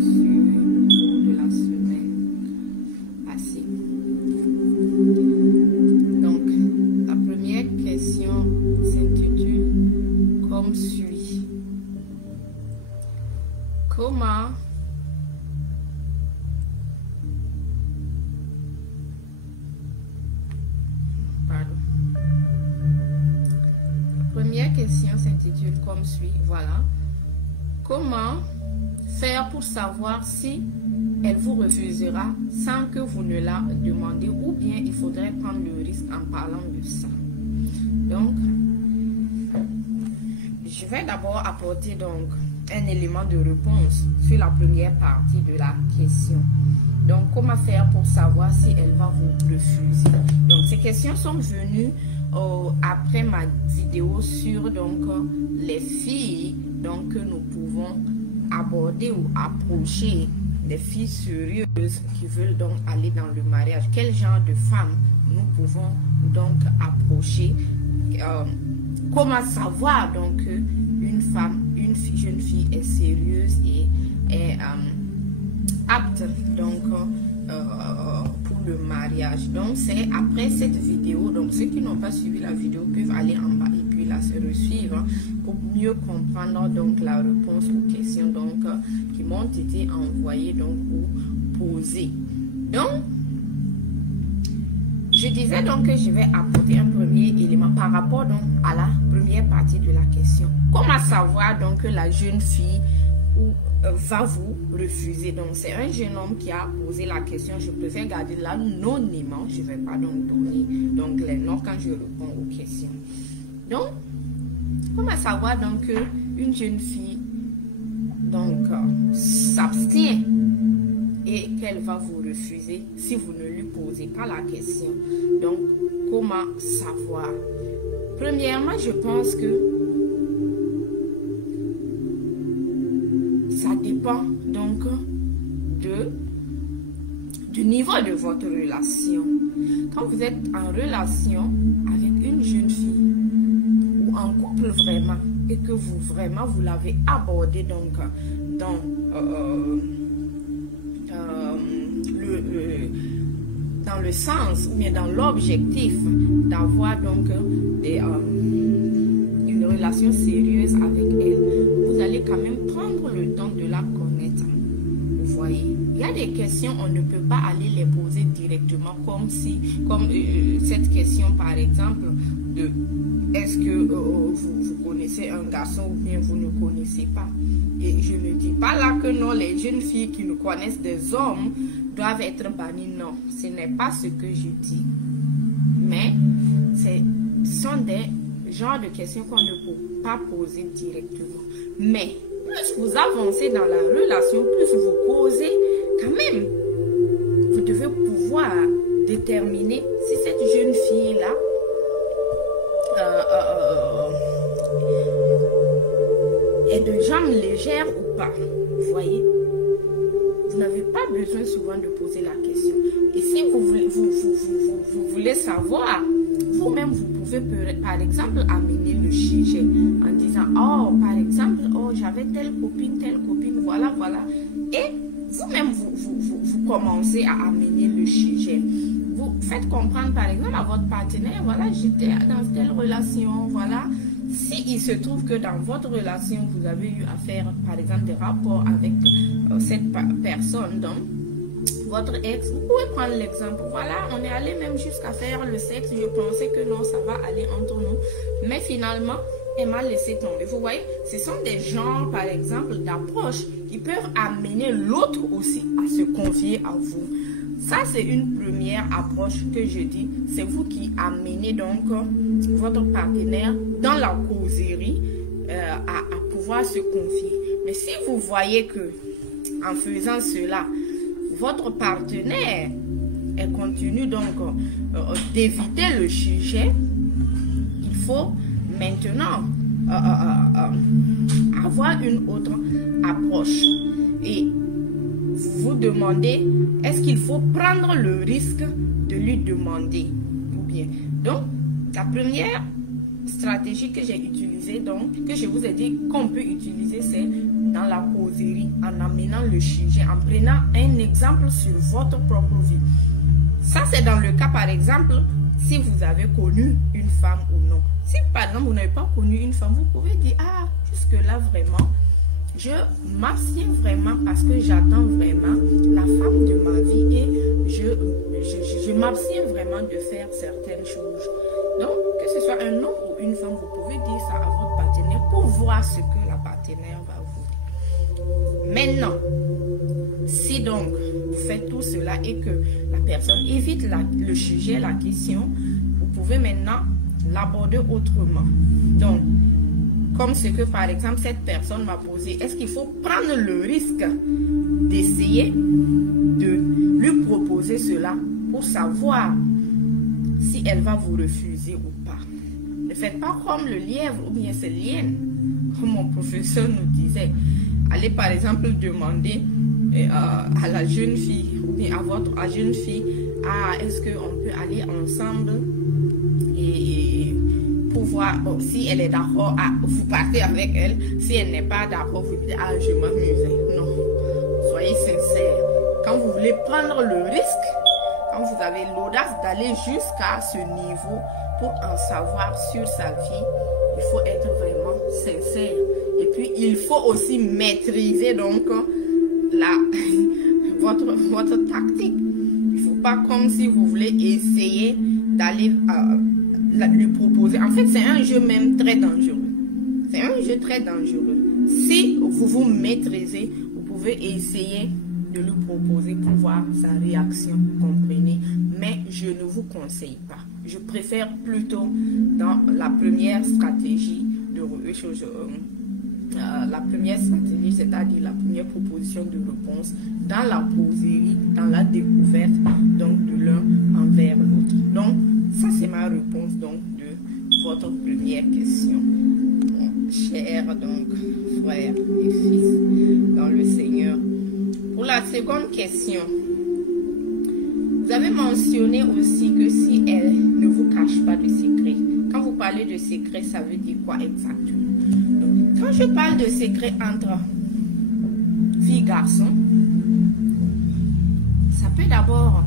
reçu de la semaine passée. Donc, la première question s'intitule comme suit. Comment Première question s'intitule comme suit, voilà. Comment faire pour savoir si elle vous refusera sans que vous ne la demandez ou bien il faudrait prendre le risque en parlant de ça. Donc, je vais d'abord apporter donc un élément de réponse sur la première partie de la question. Donc, comment faire pour savoir si elle va vous refuser? Donc, ces questions sont venues après ma vidéo sur donc les filles donc que nous pouvons aborder ou approcher, des filles sérieuses qui veulent donc aller dans le mariage. Quel genre de femmes nous pouvons donc approcher? Comment savoir donc qu'une femme, jeune fille est sérieuse et est apte donc pour le mariage? Donc c'est après cette vidéo, donc ceux qui n'ont pas suivi la vidéo peuvent aller en bas et puis la se suivre pour mieux comprendre donc la réponse aux questions donc qui m'ont été envoyées donc ou posées. Donc je disais donc que je vais apporter un premier élément par rapport donc à la première partie de la question. Comment savoir donc que la jeune fille va vous refuser? Donc c'est un jeune homme qui a posé la question. Je préfère garder l'anonymat. Je ne vais pas donc donner donc les noms quand je réponds aux questions. Donc comment savoir donc que une jeune fille donc s'abstient et qu'elle va vous refuser si vous ne lui posez pas la question? Donc comment savoir? Premièrement, je pense que ça dépend donc du niveau de votre relation. Quand vous êtes en relation avec une jeune fille ou en couple vraiment et que vous l'avez abordé donc dans le sens ou bien dans l'objectif d'avoir donc une relation sérieuse avec elle, vous allez quand même prendre le temps de la connaître. Vous voyez, il y a des questions, on ne peut pas aller les poser directement comme cette question par exemple de est-ce que vous connaissez un garçon ou bien vous ne connaissez pas. Et je ne dis pas là que non, les jeunes filles qui ne connaissent des hommes doivent être bannies. Non, ce n'est pas ce que je dis. Mais ce sont des genres de questions qu'on ne peut pas poser directement. Mais plus vous avancez dans la relation, plus vous causez, quand même, vous devez pouvoir déterminer si cette jeune fille-là est de jambes légères ou pas. Vous voyez, vous n'avez pas besoin souvent de poser la question. Et si vous voulez savoir, vous-même, vous pouvez par exemple amener le sujet en disant, oh, par exemple, oh, j'avais telle copine, voilà, voilà. Et vous-même, vous commencez à amener le sujet. Vous faites comprendre, par exemple, à votre partenaire, voilà, j'étais dans telle relation, voilà. Si il se trouve que dans votre relation, vous avez eu à faire, par exemple, des rapports avec cette personne, donc, votre ex, vous pouvez prendre l'exemple. Voilà, on est allé même jusqu'à faire le sexe. Je pensais que non, ça va aller entre nous. Mais finalement, elle m'a laissé tomber. Vous voyez, ce sont des genres, par exemple, d'approches qui peuvent amener l'autre aussi à se confier à vous. Ça, c'est une première approche que je dis. C'est vous qui amenez donc votre partenaire dans la causerie à pouvoir se confier. Mais si vous voyez que en faisant cela, votre partenaire continue donc d'éviter le sujet, il faut maintenant avoir une autre approche. Et vous vous demandez, est-ce qu'il faut prendre le risque de lui demander ou bien? Donc, la première stratégie que j'ai utilisée, donc, que je vous ai dit qu'on peut utiliser, c'est dans la causerie, en amenant le sujet, en prenant un exemple sur votre propre vie. Ça, c'est dans le cas, par exemple, si vous avez connu une femme ou non. Si, par exemple, vous n'avez pas connu une femme, vous pouvez dire, ah, jusque-là, vraiment, je m'abstiens vraiment parce que j'attends vraiment la femme de ma vie et je m'abstiens vraiment de faire certaines choses. Donc, que ce soit un homme ou une femme, vous pouvez dire ça à votre partenaire pour voir ce que la partenaire va vous dire. Maintenant, si donc vous faites tout cela et que la personne évite le sujet, la question, vous pouvez maintenant l'aborder autrement. Donc, comme ce que par exemple cette personne m'a posé, est-ce qu'il faut prendre le risque d'essayer de lui proposer cela pour savoir si elle va vous refuser ou pas? Ne faites pas comme le lièvre ou bien c'est l'hyène, comme mon professeur nous disait. Allez par exemple demander à la jeune fille ou bien à votre jeune fille, ah, est-ce qu'on peut aller ensemble et pour voir, bon, si elle est d'accord, ah, vous partez avec elle. Si elle n'est pas d'accord, vous dites, ah, je m'amusais. Non, soyez sincère. Quand vous voulez prendre le risque, quand vous avez l'audace d'aller jusqu'à ce niveau pour en savoir sur sa vie, il faut être vraiment sincère. Et puis, il faut aussi maîtriser donc votre tactique. Il ne faut pas comme si vous voulez essayer d'aller lui proposer. En fait, c'est un jeu même très dangereux. C'est un jeu très dangereux. Si vous vous maîtrisez, vous pouvez essayer de lui proposer pour voir sa réaction, vous comprenez. Mais je ne vous conseille pas. Je préfère plutôt dans la première stratégie la première stratégie, c'est-à-dire la première proposition de réponse dans la causerie, dans la découverte donc de l'un envers l'autre. Donc, ça c'est ma réponse donc de votre première question. Bon, chers donc frères et fils dans le Seigneur. Pour la seconde question, vous avez mentionné aussi que si elle ne vous cache pas de secret. Quand vous parlez de secret, ça veut dire quoi exactement? Donc, quand je parle de secret entre filles et garçons, ça peut d'abord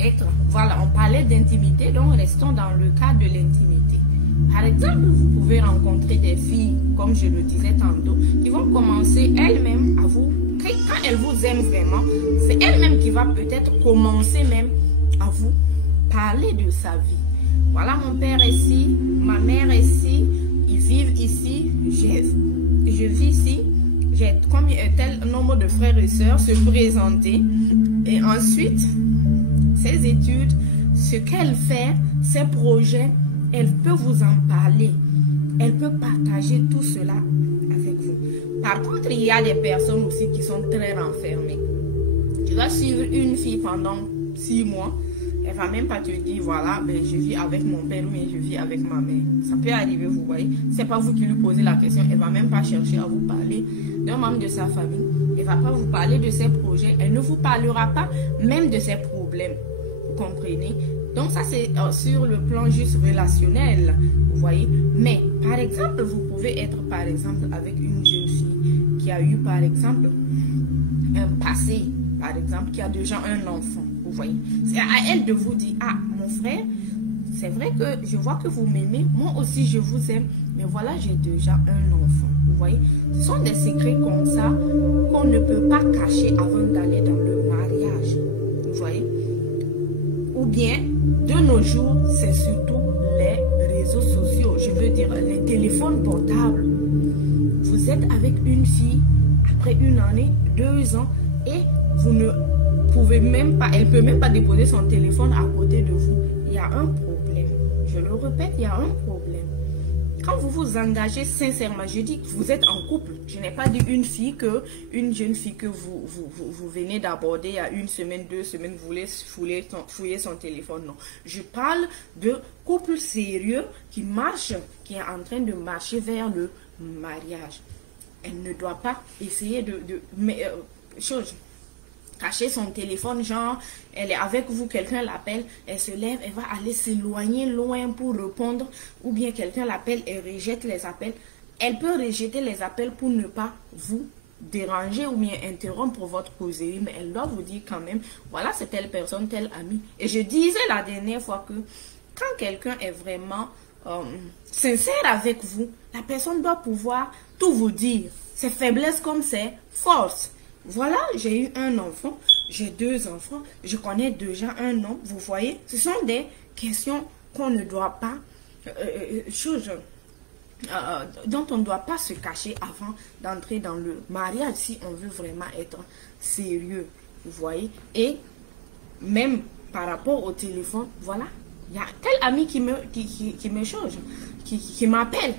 être, voilà, on parlait d'intimité, donc restons dans le cas de l'intimité. Par exemple, vous pouvez rencontrer des filles, comme je le disais tantôt, qui vont commencer elles-mêmes à vous, quand elles vous aiment vraiment, c'est elle-même qui va peut-être commencer même à vous parler de sa vie. Voilà, mon père est ici, ma mère est ici, ils vivent ici, je vis ici, j'ai tel nombre de frères et sœurs, se présenter. Et ensuite, ses études, ce qu'elle fait, ses projets, elle peut vous en parler. Elle peut partager tout cela avec vous. Par contre, il y a des personnes aussi qui sont très renfermées. Tu vas suivre une fille pendant 6 mois. Elle va même pas te dire, voilà, ben, je vis avec mon père ou je vis avec ma mère. Ça peut arriver, vous voyez. C'est pas vous qui lui posez la question. Elle va même pas chercher à vous parler d'un membre de sa famille. Elle va pas vous parler de ses projets. Elle ne vous parlera pas même de ses problèmes. Vous comprenez? Donc ça, c'est sur le plan juste relationnel, vous voyez. Mais, par exemple, vous pouvez être, par exemple, avec une jeune fille qui a eu, par exemple, un passé, par exemple, qui a déjà un enfant, vous voyez. C'est à elle de vous dire, ah, mon frère, c'est vrai que je vois que vous m'aimez, moi aussi je vous aime, mais voilà, j'ai déjà un enfant, vous voyez. Ce sont des secrets comme ça qu'on ne peut pas cacher avant d'aller dans le mariage, vous voyez. Ou bien, de nos jours, c'est surtout les réseaux sociaux, je veux dire les téléphones portables. Vous êtes avec une fille après une année, 2 ans, et vous ne pouvez même pas, elle ne peut même pas déposer son téléphone à côté de vous. Il y a un problème. Je le répète, il y a un problème. Quand vous vous engagez sincèrement, je dis que vous êtes en couple. Je n'ai pas dit une jeune fille que vous venez d'aborder il y a 1 semaine, 2 semaines, vous voulez fouiller son téléphone. Non. Je parle de couple sérieux qui marche, qui est en train de marcher vers le mariage. Elle ne doit pas essayer cacher son téléphone, genre, elle est avec vous, quelqu'un l'appelle, elle se lève, elle va aller s'éloigner loin pour répondre, ou bien quelqu'un l'appelle et rejette les appels. elle peut rejeter les appels pour ne pas vous déranger ou bien interrompre votre causerie, mais elle doit vous dire quand même, voilà, c'est telle personne, telle amie. Et je disais la dernière fois que quand quelqu'un est vraiment sincère avec vous, la personne doit pouvoir tout vous dire, ses faiblesses comme ses forces. Voilà, j'ai eu un enfant, j'ai 2 enfants, je connais déjà un homme, vous voyez, ce sont des questions qu'on ne doit pas, dont on ne doit pas se cacher avant d'entrer dans le mariage si on veut vraiment être sérieux, vous voyez. Et même par rapport au téléphone, voilà, il y a tel ami qui me change, qui m'appelle.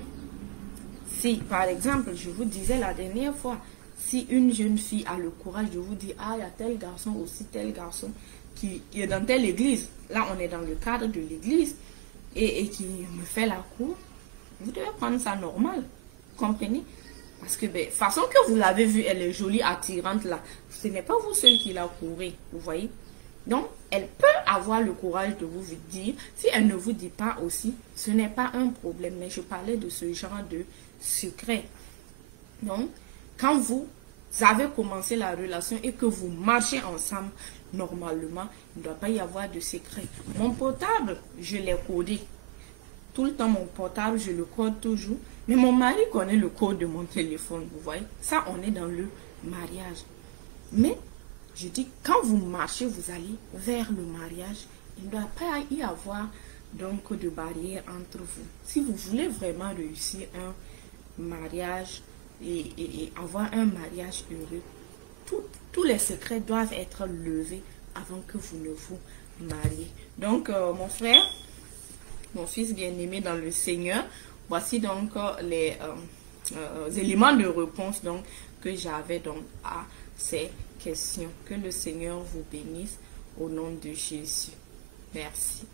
Si, par exemple, je vous disais la dernière fois, si une jeune fille a le courage de vous dire, ah, il y a tel garçon aussi, tel garçon qui est dans telle église, là on est dans le cadre de l'église, et qui me fait la cour, vous devez prendre ça normal, comprenez? Parce que, ben, façon que vous l'avez vue, elle est jolie, attirante là, ce n'est pas vous seul qui la courez, vous voyez? Donc, elle peut avoir le courage de vous dire, si elle ne vous dit pas aussi, ce n'est pas un problème, mais je parlais de ce genre de secret. Donc, quand vous avez commencé la relation et que vous marchez ensemble, normalement, il ne doit pas y avoir de secret. Mon portable, je l'ai codé. Tout le temps, mon portable, je le code toujours. Mais mon mari connaît le code de mon téléphone, vous voyez. Ça, on est dans le mariage. Mais, je dis, quand vous marchez, vous allez vers le mariage, il ne doit pas y avoir donc de barrière entre vous. Si vous voulez vraiment réussir un mariage et avoir un mariage heureux, tous les secrets doivent être levés avant que vous ne vous mariez. Donc, mon frère, mon fils bien-aimé dans le Seigneur, voici donc les éléments de réponse donc, que j'avais donc à ces questions. Que le Seigneur vous bénisse au nom de Jésus. Merci.